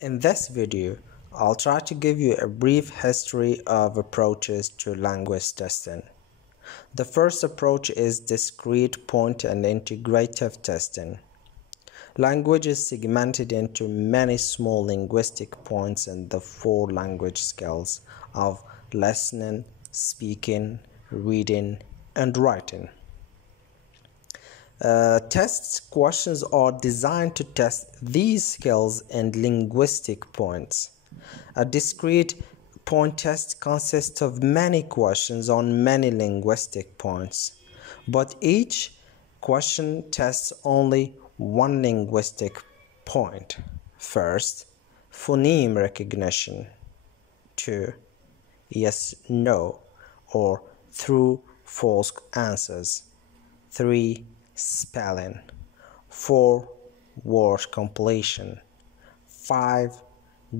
In this video, I'll try to give you a brief history of approaches to language testing. The first approach is discrete point and integrative testing. Language is segmented into many small linguistic points in the four language skills of listening, speaking, reading, and writing. Test questions are designed to test these skills and linguistic points. A discrete point test consists of many questions on many linguistic points, but each question tests only one linguistic point. First, phoneme recognition. 2. Yes, no, or true, false answers. 3. Spelling. 4. Word completion. 5.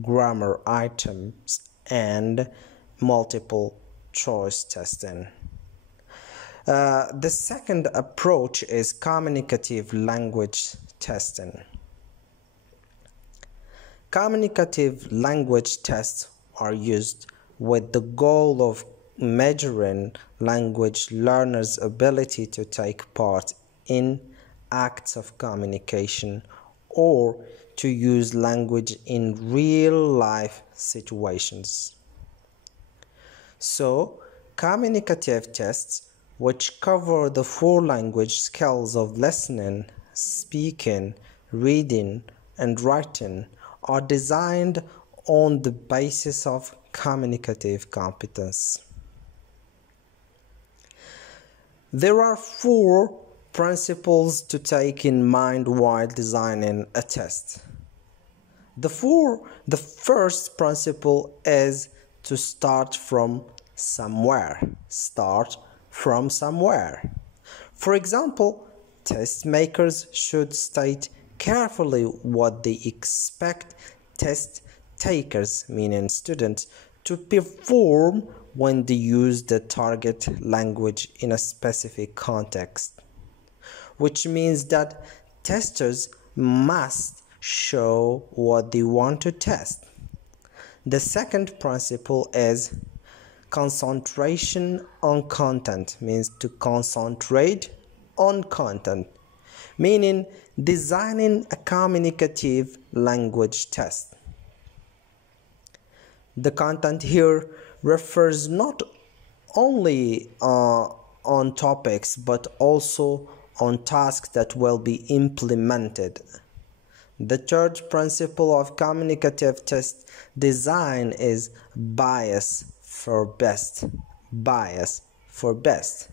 Grammar items and multiple choice testing. The second approach is communicative language testing. Communicative language tests are used with the goal of measuring language learners' ability to take part in acts of communication or to use language in real-life situations. So, communicative tests, which cover the four language skills of listening, speaking, reading, and writing, are designed on the basis of communicative competence. There are four principles to take in mind while designing a test. The first principle is to start from somewhere. Start from somewhere. For example, test makers should state carefully what they expect test takers, meaning students, to perform when they use the target language in a specific context, which means that testers must show what they want to test. The second principle is concentration on content, means to concentrate on content, meaning designing a communicative language test. The content here refers not only on topics but also on tasks that will be implemented. The third principle of communicative test design is bias for best. Bias for best.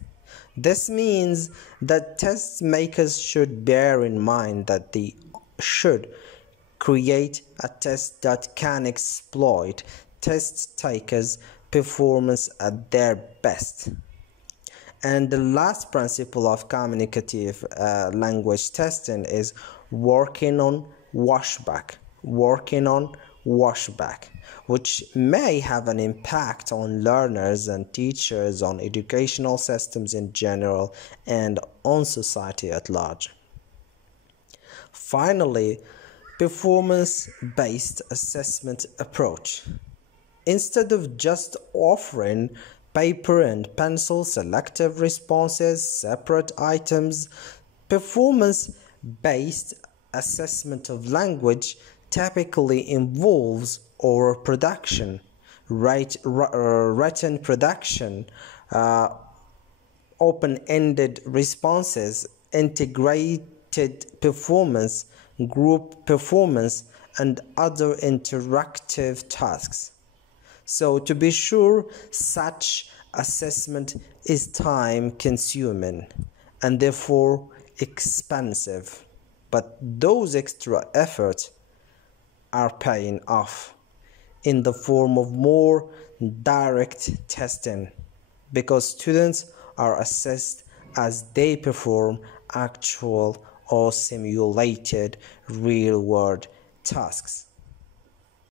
This means that test makers should bear in mind that they should create a test that can exploit test takers' performance at their best. And the last principle of communicative language testing is working on washback. Working on washback, which may have an impact on learners and teachers, on educational systems in general, and on society at large. Finally, performance-based assessment approach. Instead of just offering paper and pencil selective responses, separate items, performance-based assessment of language typically involves oral production, written production, open-ended responses, integrated performance, group performance, and other interactive tasks. So to be sure, such assessment is time-consuming and therefore expensive, but those extra efforts are paying off in the form of more direct testing, because students are assessed as they perform actual or simulated real-world tasks.